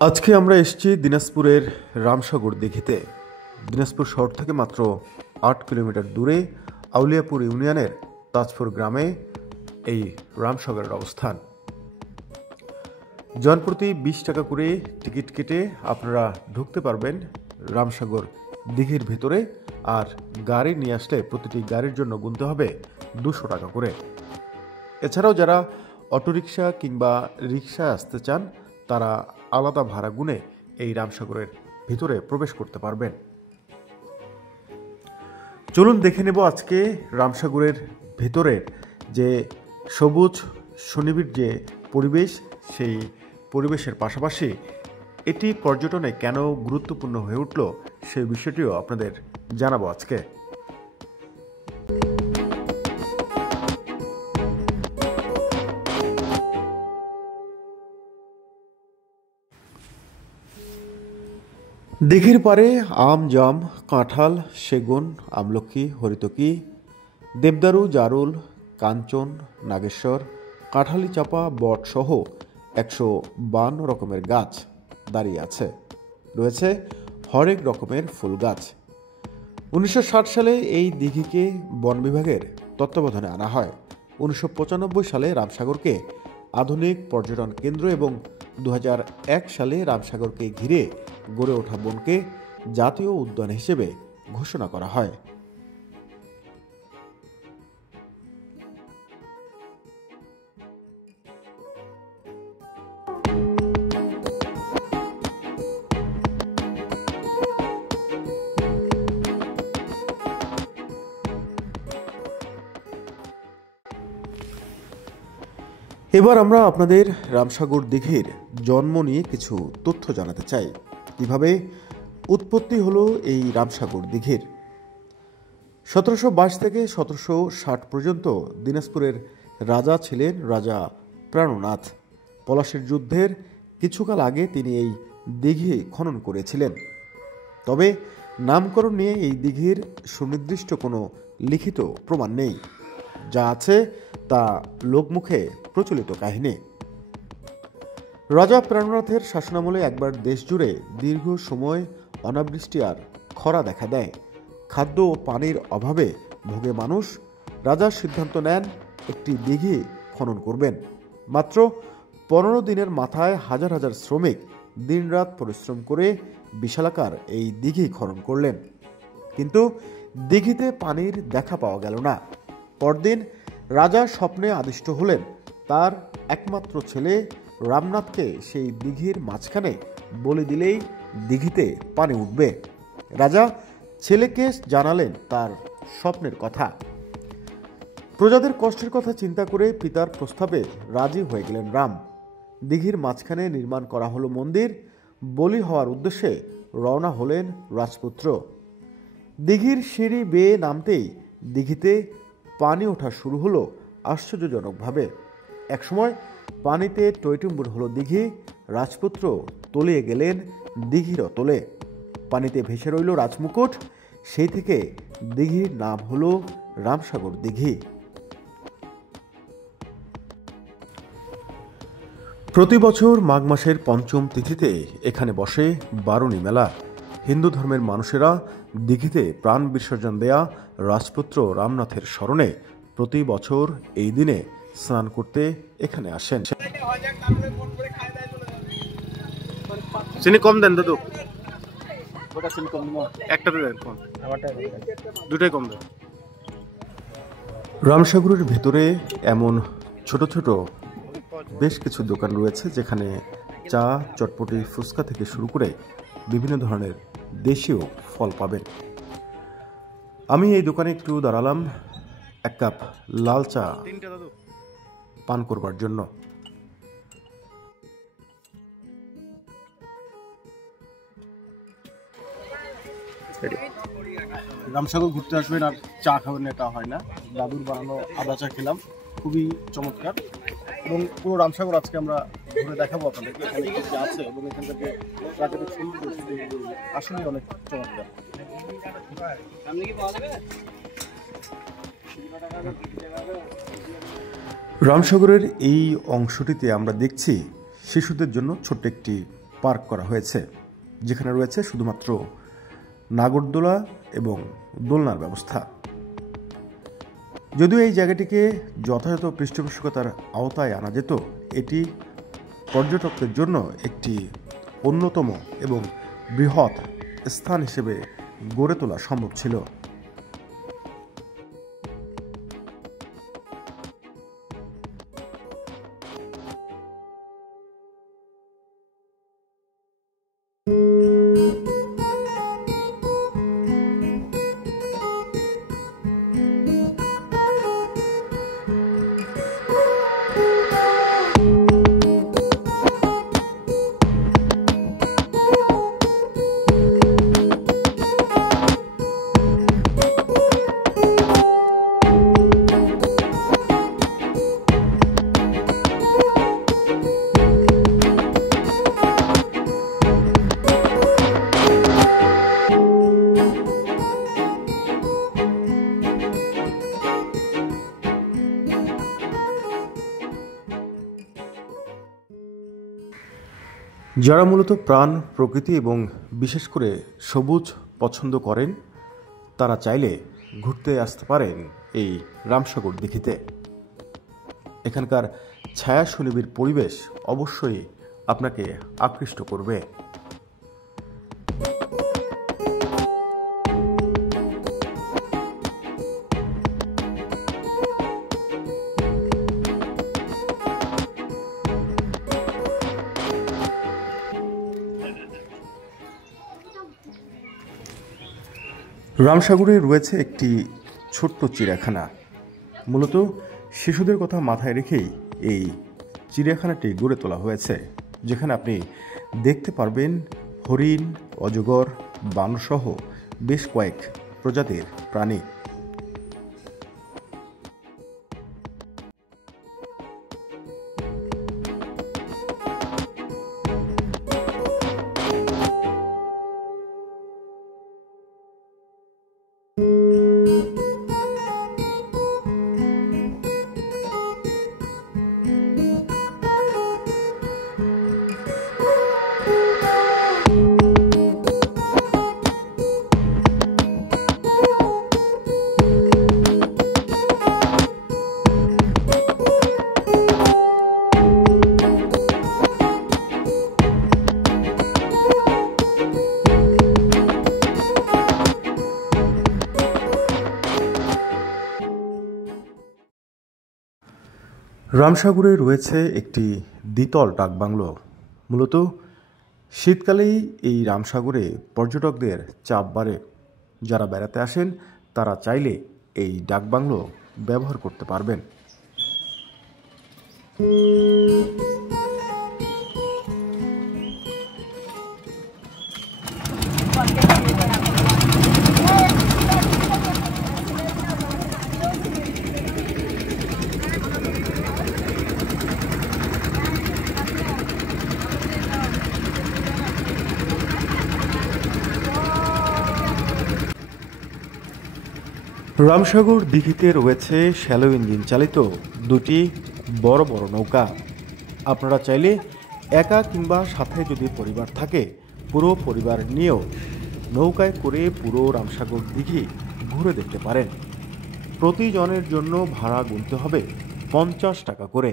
আজকে আমরা এসেছি দিনাজপুরের রামসাগর দিঘিতে। দিনাজপুর শহর থেকে মাত্র 8 কিলোমিটার দূরে আউলিয়াপুর ইউনিয়নের তাজপুর গ্রামে এই রামসাগরের অবস্থান। জনপ্রতি 20 টাকা করে টিকিট কেটে আপনারা ঢুকতে পারবেন রামসাগর দিঘির ভিতরে, আর গাড়ি নিয়ে আসলে প্রতিটি গাড়ির জন্য গুনতে হবে 200 টাকা করে। এছাড়াও যারা অটোরিকশা কিংবা রিকশায় আসতে চান তারা আলাদা ভাড়া গুনে এই রামসাগরের ভিতরে প্রবেশ করতে পারবেন। চলুন দেখে নেব আজকে রামসাগরের ভেতরের যে সবুজ সুনিবিড় যে পরিবেশ, সেই পরিবেশের পাশাপাশি এটি পর্যটনে কেন গুরুত্বপূর্ণ হয়ে উঠল সেই বিষয়টিও আপনাদের জানাবো আজকে। দিঘির পাড়ে আম, জাম, কাঁঠাল, সেগুন, আমলকি, হরিতকি, দেবদারু, জারুল, কাঞ্চন, নাগেশ্বর, কাঁঠালি চাপা, বট সহ 152 রকমের গাছ দাঁড়িয়ে আছে। রয়েছে হরেক রকমের ফুল গাছ। 1960 সালে এই দিঘিকে বন বিভাগের তত্ত্বাবধানে আনা হয়। 1995 সালে রামসাগরকে আধুনিক পর্যটন কেন্দ্র এবং 2001 সালে রামসাগরকে ঘিরে গড়ে ওঠা বনকে জাতীয় উদ্যান হিসেবে ঘোষণা করা হয়। এবার আমরা আপনাদের রামসাগর দিঘির জন্ম নিয়ে কিছু তথ্য জানাতে চাই। কিভাবে উৎপত্তি হলো এই রামসাগর দিঘির। 1722 থেকে 1760 পর্যন্ত দিনাজপুরের রাজা ছিলেন রাজা প্রাণনাথ। পলাশীর যুদ্ধের কিছুকাল আগে তিনি এই দিঘি খনন করেছিলেন। তবে নামকরণ নিয়ে এই দিঘির সুনির্দিষ্ট কোনো লিখিত প্রমাণ নেই। যা আছে তা লোকমুখে প্রচলিত কাহিনী। রাজা প্রাণনাথের শাসনামলে একবার দেশ জুড়ে দীর্ঘ সময় অনাবৃষ্টি আর খরা দেখা দেয়। খাদ্য ও পানির অভাবে ভোগে মানুষ। রাজা সিদ্ধান্ত নেন একটি দিঘি খনন করবেন। মাত্র 15 দিনের মাথায় হাজার হাজার শ্রমিক দিনরাত পরিশ্রম করে বিশালাকার এই দিঘি খনন করলেন। কিন্তু দিঘিতে পানির দেখা পাওয়া গেল না। পরদিন রাজা স্বপ্নে আদিষ্ট হলেন তার একমাত্র ছেলে রামনাথকে সেই দিঘির মাঝখানে বলে দিলেই দিঘিতে পানি উঠবে। রাজা ছেলেকে জানালেন তার স্বপ্নের কথা। প্রজাদের কষ্টের কথা চিন্তা করে পিতার প্রস্তাবে রাজি হয়ে গেলেন রাম। দিঘির মাঝখানে নির্মাণ করা হলো মন্দির। বলি হওয়ার উদ্দেশ্যে রওনা হলেন রাজপুত্র। দিঘির সিঁড়ি বেয়ে নামতেই দিঘিতে পানি ওঠা শুরু হলো আশ্চর্যজনকভাবে। একসময় পানিতে টইটুম্বুর হলো দিঘি। রাজপুত্র তলিয়ে গেলেন দিঘির অতলে। পানিতে ভেসে রইল রাজমুকুট। সেই থেকে দিঘির নাম হলো রামসাগর দিঘি। প্রতি বছর মাঘ মাসের 5ম তিথিতে এখানে বসে বারুণী মেলা। হিন্দু ধর্মের মানুষেরা দিঘিতে প্রাণ বিসর্জন দেয়া রাজপুত্র রামনাথের স্মরণে প্রতি বছর এই দিনে স্নান করতে এখানে আসেন। চিনি কম দেন দাদু, একটাতে দেন, দুটাই কম দেন। রামসাগরের ভেতরে এমন ছোট ছোট বেশ কিছু দোকান রয়েছে যেখানে চা, চটপটি, ফুচকা থেকে শুরু করে বিভিন্ন ধরনের দেশীয় ফল পাবেন। আমি এই দোকানে একটু দাঁড়ালাম এক কাপ লাল চা পান করবার জন্য। রামসাগর ঘুরতে আসবেন আর চা খাবেন না এটা হয় না। দাদুর বানানো আদা চা খেলাম, খুবই চমৎকার। এবং পুরো রামসাগর আজকে আমরা ঘুরে দেখাবো আপনাদেরকে, এখানে কি আছে এবং এখান থেকে প্রাকৃতিক সৌন্দর্য আসলে অনেক চমৎকার। রামসাগরের এই অংশটিতে আমরা দেখছি শিশুদের জন্য ছোট্ট একটি পার্ক করা হয়েছে, যেখানে রয়েছে শুধুমাত্র নাগরদোলা এবং দোলনার ব্যবস্থা। যদিও এই জায়গাটিকে যথাযথ পৃষ্ঠপোষকতার আওতায় আনা যেত, এটি পর্যটকদের জন্য একটি অন্যতম এবং বৃহৎ স্থান হিসেবে গড়ে তোলা সম্ভব ছিল। যারা মূলত প্রাণ, প্রকৃতি এবং বিশেষ করে সবুজ পছন্দ করেন, তারা চাইলে ঘুরতে আসতে পারেন এই রামসাগর দিঘিতে। এখানকার ছায়া সুনিবিড় পরিবেশ অবশ্যই আপনাকে আকৃষ্ট করবে। রামসাগরে রয়েছে একটি ছোট্ট চিড়িয়াখানা। মূলত শিশুদের কথা মাথায় রেখেই এই চিড়িয়াখানাটি গড়ে তোলা হয়েছে, যেখানে আপনি দেখতে পারবেন হরিণ, অজগর, বানরসহ বেশ কয়েক প্রজাতির প্রাণী। রামসাগরে রয়েছে একটি দ্বিতল ডাকবাংলো। মূলত শীতকালেই এই রামসাগরে পর্যটকদের চাপ বাড়ে। যারা বেড়াতে আসেন তারা চাইলে এই ডাকবাংলো ব্যবহার করতে পারবেন। রামসাগর দিঘিতে রয়েছে শ্যালো ইঞ্জিন চালিত দুটি বড় বড় নৌকা। আপনারা চাইলে একা কিংবা সাথে যদি পরিবার থাকে, পুরো পরিবার নিয়েও নৌকায় করে পুরো রামসাগর দিঘি ঘুরে দেখতে পারেন। প্রতিজনের জন্য ভাড়া গুনতে হবে 50 টাকা করে।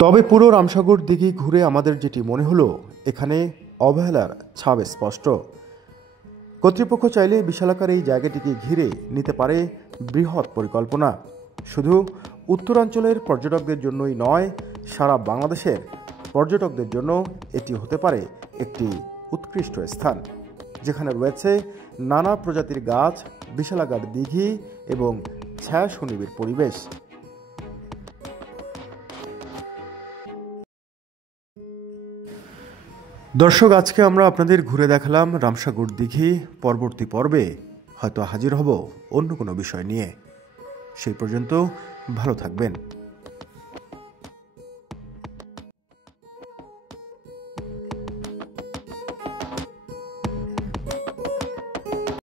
তবে পুরো রামসাগর দিঘি ঘুরে আমাদের যেটি মনে হলো, এখানে অবহেলার ছাপ স্পষ্ট। কর্তৃপক্ষ চাইলে বিশালাকার এই জায়গাটিকে ঘিরে নিতে পারে বৃহৎ পরিকল্পনা। শুধু উত্তরাঞ্চলের পর্যটকদের জন্যই নয়, সারা বাংলাদেশের পর্যটকদের জন্য এটি হতে পারে একটি উৎকৃষ্ট স্থান, যেখানে রয়েছে নানা প্রজাতির গাছ, বিশালাকার দিঘি এবং ছায়া সুনিবিড় পরিবেশ। দর্শক, আজকে আমরা আপনাদের ঘুরে দেখালাম রামসাগর দিঘি। পরবর্তী পর্বে হয়তো হাজির হব অন্য কোনো বিষয় নিয়ে। সেই পর্যন্ত ভালো থাকবেন।